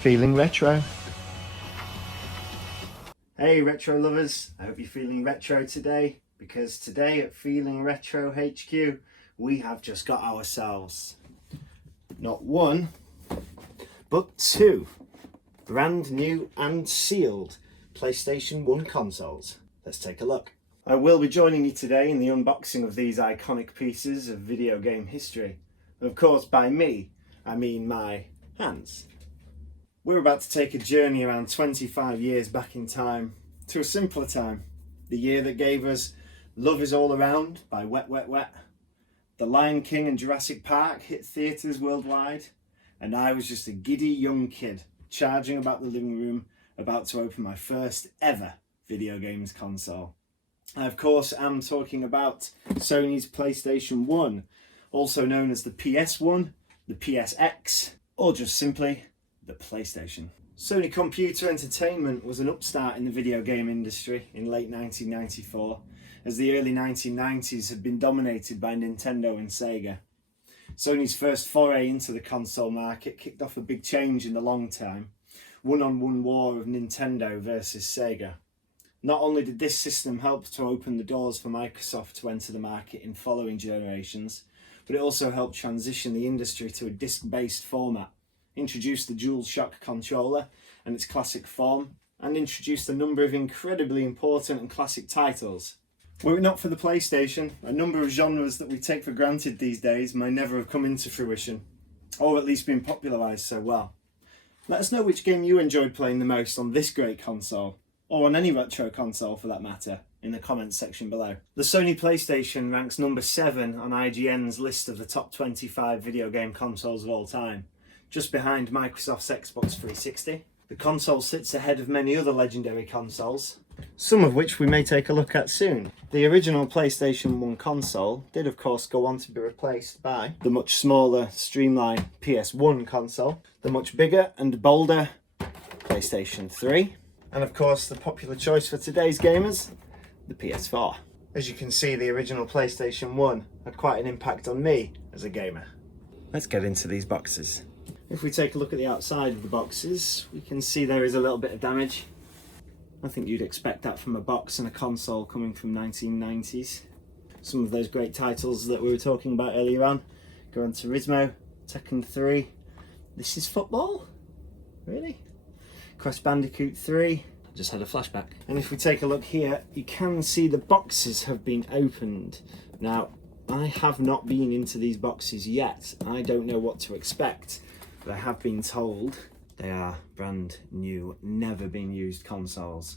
Feeling retro. Hey retro lovers, I hope you're feeling retro today, because today at Feeling Retro HQ we have just got ourselves not one but two brand new and sealed PlayStation 1 consoles. Let's take a look. I will be joining you today in the unboxing of these iconic pieces of video game history. And of course, by me, I mean my hands. We're about to take a journey around 25 years back in time to a simpler time. The year that gave us Love Is All Around by Wet Wet Wet. The Lion King and Jurassic Park hit theatres worldwide. And I was just a giddy young kid charging about the living room, about to open my first ever video games console. I of course am talking about Sony's PlayStation 1, also known as the PS1, the PSX, or just simply the PlayStation. Sony Computer Entertainment was an upstart in the video game industry in late 1994, as the early 1990s had been dominated by Nintendo and Sega. Sony's first foray into the console market kicked off a big change in the long time, one-on-one war of Nintendo versus Sega. Not only did this system help to open the doors for Microsoft to enter the market in following generations, but it also helped transition the industry to a disc-based format, introduced the DualShock controller and its classic form, and introduced a number of incredibly important and classic titles. Were it not for the PlayStation, a number of genres that we take for granted these days might never have come into fruition, or at least been popularised so well. Let us know which game you enjoyed playing the most on this great console, or on any retro console for that matter, in the comments section below. The Sony PlayStation ranks number 7 on IGN's list of the top 25 video game consoles of all time, just behind Microsoft's Xbox 360. The console sits ahead of many other legendary consoles, some of which we may take a look at soon. The original PlayStation 1 console did of course go on to be replaced by the much smaller, streamlined PS1 console, the much bigger and bolder PlayStation 3, and of course the popular choice for today's gamers, the PS4. As you can see, the original PlayStation 1 had quite an impact on me as a gamer. Let's get into these boxes. If we take a look at the outside of the boxes, we can see there is a little bit of damage. I think you'd expect that from a box and a console coming from 1990s. Some of those great titles that we were talking about earlier on, Gran Turismo, Tekken 3, This Is Football? Really? Crash Bandicoot 3, I just had a flashback. And if we take a look here, you can see the boxes have been opened. Now, I have not been into these boxes yet. I don't know what to expect, but I have been told they are brand new, never been used consoles.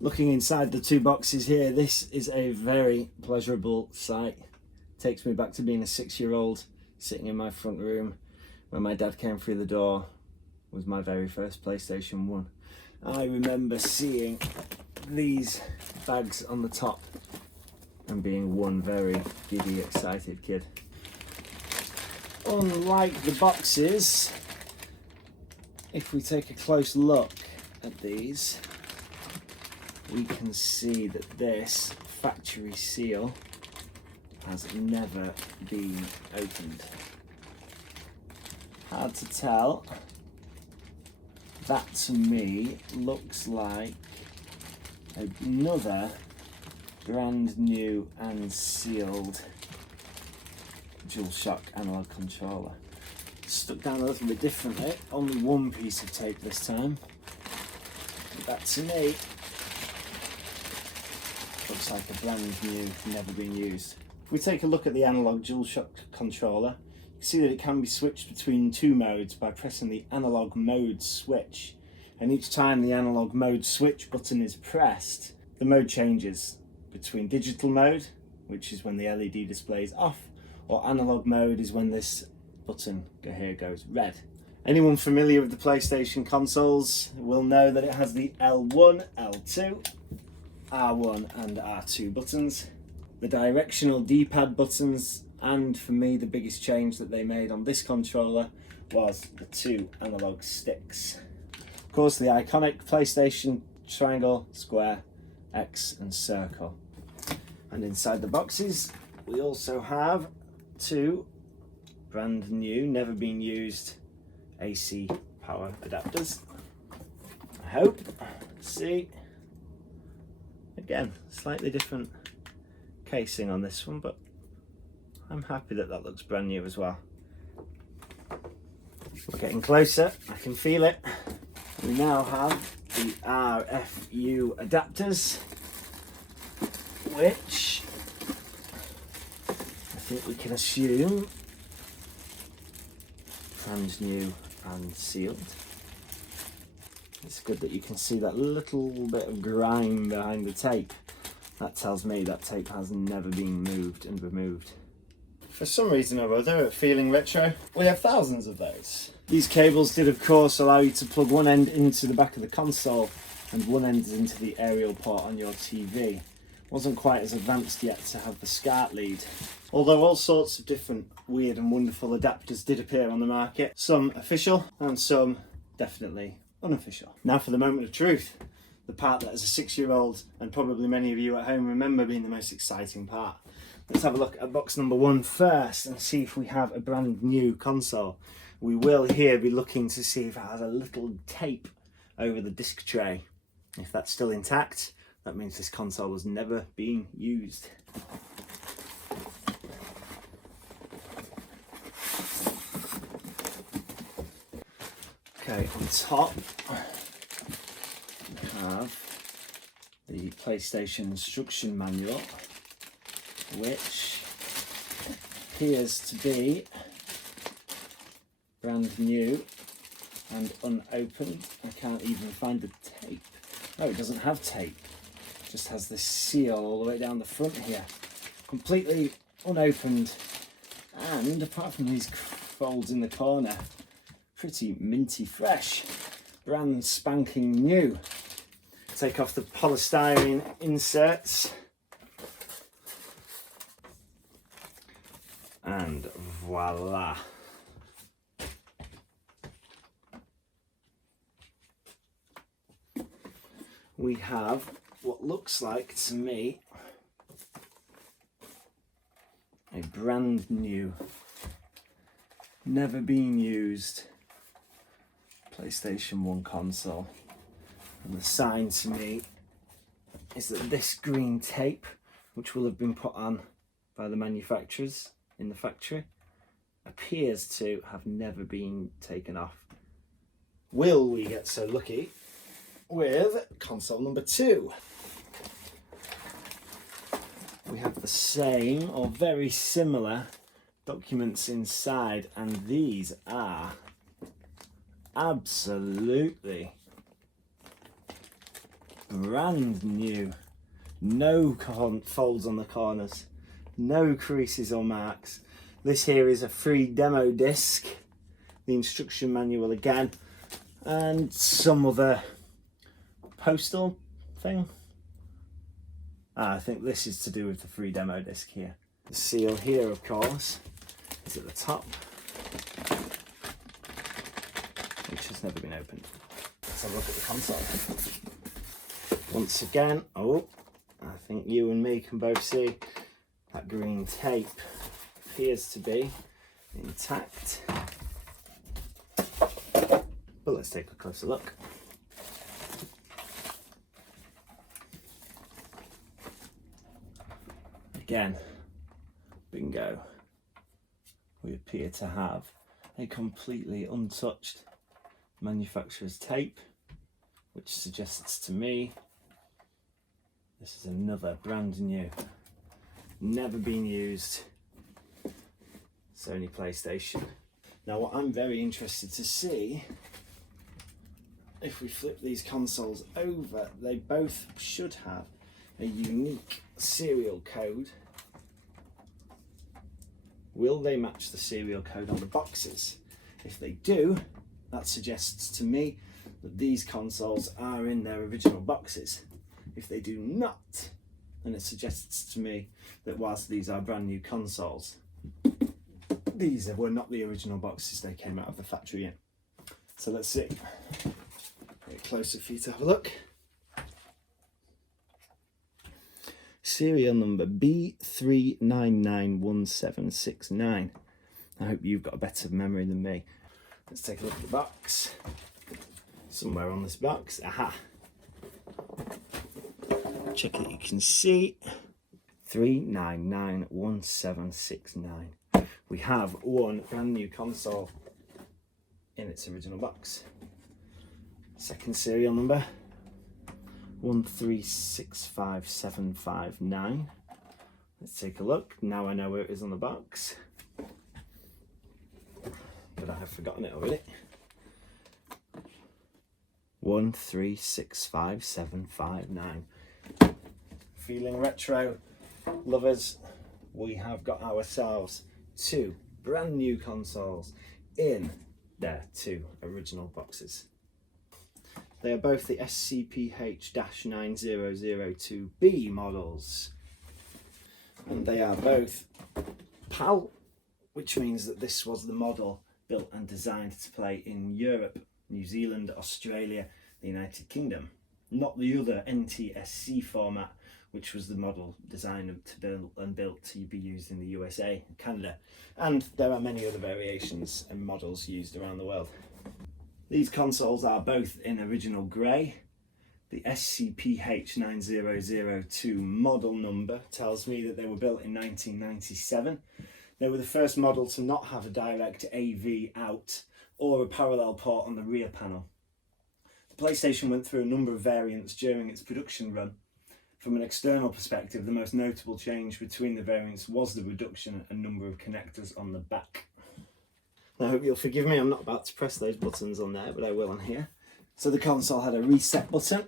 Looking inside the two boxes here, this is a very pleasurable sight. Takes me back to being a 6-year-old sitting in my front room when my dad came through the door. It was my very first PlayStation 1. I remember seeing these bags on the top and being one very giddy, excited kid. Unlike the boxes, if we take a close look at these, we can see that this factory seal has never been opened. Hard to tell. That to me looks like another brand new and sealed DualShock analog controller. Stuck down a little bit differently, only one piece of tape this time. But that to me looks like a brand new, never been used. If we take a look at the analog DualShock controller, you can see that it can be switched between two modes by pressing the analog mode switch. And each time the analog mode switch button is pressed, the mode changes between digital mode, which is when the LED display is off, or analog mode is when this button here goes red. Anyone familiar with the PlayStation consoles will know that it has the L1, L2, R1 and R2 buttons, the directional D-pad buttons, and for me the biggest change that they made on this controller was the two analog sticks. Of course, the iconic PlayStation triangle, square, X and circle. And inside the boxes, we also have two brand new, never been used AC power adapters. I hope. See, again, slightly different casing on this one, but I'm happy that that looks brand new as well. We're getting closer, I can feel it. We now have the RFU adapters, which I think we can assume brand new and sealed. It's good that you can see that little bit of grime behind the tape. That tells me that tape has never been moved and removed. For some reason or other at Feeling Retro, we have thousands of those. These cables did of course allow you to plug one end into the back of the console and one end into the aerial port on your TV. Wasn't quite as advanced yet to have the SCART lead. Although all sorts of different weird and wonderful adapters did appear on the market, some official and some definitely unofficial. Now for the moment of truth, the part that as a 6-year-old and probably many of you at home remember being the most exciting part. Let's have a look at box number 1 first and see if we have a brand new console. We will here be looking to see if it has a little tape over the disc tray. If that's still intact, that means this console has never been used. Okay, on top we have the PlayStation instruction manual, which appears to be brand new and unopened. I can't even find the tape. Oh, it doesn't have tape. It just has this seal all the way down the front here. Completely unopened. And apart from these folds in the corner, pretty minty fresh. Brand spanking new. Take off the polystyrene inserts. And voila. We have what looks like to me a brand new, never been used PlayStation 1 console. And the sign to me is that this green tape, which will have been put on by the manufacturers in the factory, appears to have never been taken off. Will we get so lucky with console number 2? We have the same or very similar documents inside, and these are absolutely brand new. No folds on the corners, no creases or marks. This here is a free demo disc, the instruction manual again, and some other postal thing. I think this is to do with the free demo disc here. The seal here, of course, is at the top, which has never been opened. Let's have a look at the console. Once again, oh, I think you and me can both see that green tape appears to be intact. But let's take a closer look. Again, bingo. We appear to have a completely untouched manufacturer's tape, which suggests to me this is another brand new, never been used Sony PlayStation. Now what I'm very interested to see, if we flip these consoles over, they both should have a unique serial code. Will they match the serial code on the boxes? If they do, that suggests to me that these consoles are in their original boxes. If they do not, then it suggests to me that whilst these are brand new consoles, these were not the original boxes they came out of the factory in. So let's see. Get closer for you to have a look. serial number B3991769. I hope you've got a better memory than me. Let's take a look at the box. Somewhere on this box, aha. Check that you can see. 3991769. We have one brand new console in its original box. Second serial number 1365759. Let's take a look. Now I know where it is on the box, but I have forgotten it already. 1365759. Feeling retro lovers, we have got ourselves two brand new consoles in their two original boxes. They are both the SCPH-9002B models, and they are both PAL, which means that this was the model built and designed to play in Europe, New Zealand, Australia, the United Kingdom, not the other NTSC format, which was the model designed to built to be used in the USA and Canada. And there are many other variations and models used around the world. These consoles are both in original grey. The SCPH-9002 model number tells me that they were built in 1997. They were the first model to not have a direct AV out or a parallel port on the rear panel. The PlayStation went through a number of variants during its production run. From an external perspective, the most notable change between the variants was the reduction in number of connectors on the back. I hope you'll forgive me, I'm not about to press those buttons on there, but I will on here. So the console had a reset button,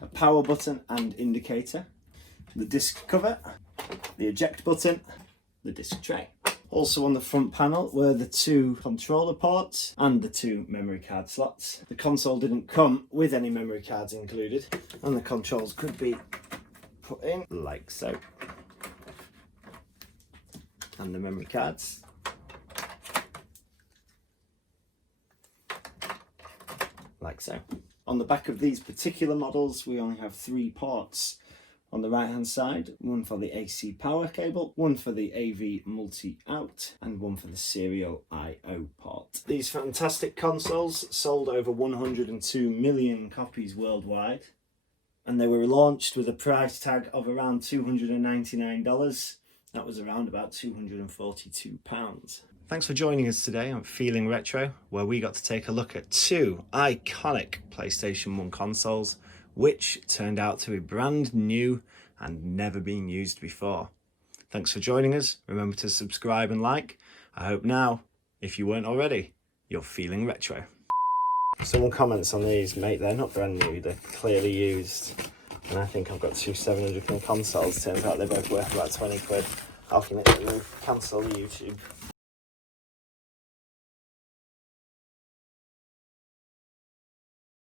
a power button and indicator, the disc cover, the eject button, the disc tray. Also on the front panel were the two controller ports and the two memory card slots. The console didn't come with any memory cards included, and the controls could be put in like so. And the memory cards. Like so. On the back of these particular models, we only have 3 ports. On the right hand side, one for the AC power cable, one for the AV multi-out, and one for the serial I/O port. These fantastic consoles sold over 102 million copies worldwide, and they were launched with a price tag of around $299. That was around about £242. Thanks for joining us today on Feeling Retro, where we got to take a look at 2 iconic PlayStation 1 consoles, which turned out to be brand new and never been used before. Thanks for joining us. Remember to subscribe and like. I hope now, if you weren't already, you're feeling retro. Someone comments on these, mate, they're not brand new, they're clearly used. And I think I've got 2 700 consoles. Turns out they're both worth about 20 quid. I'll cancel YouTube.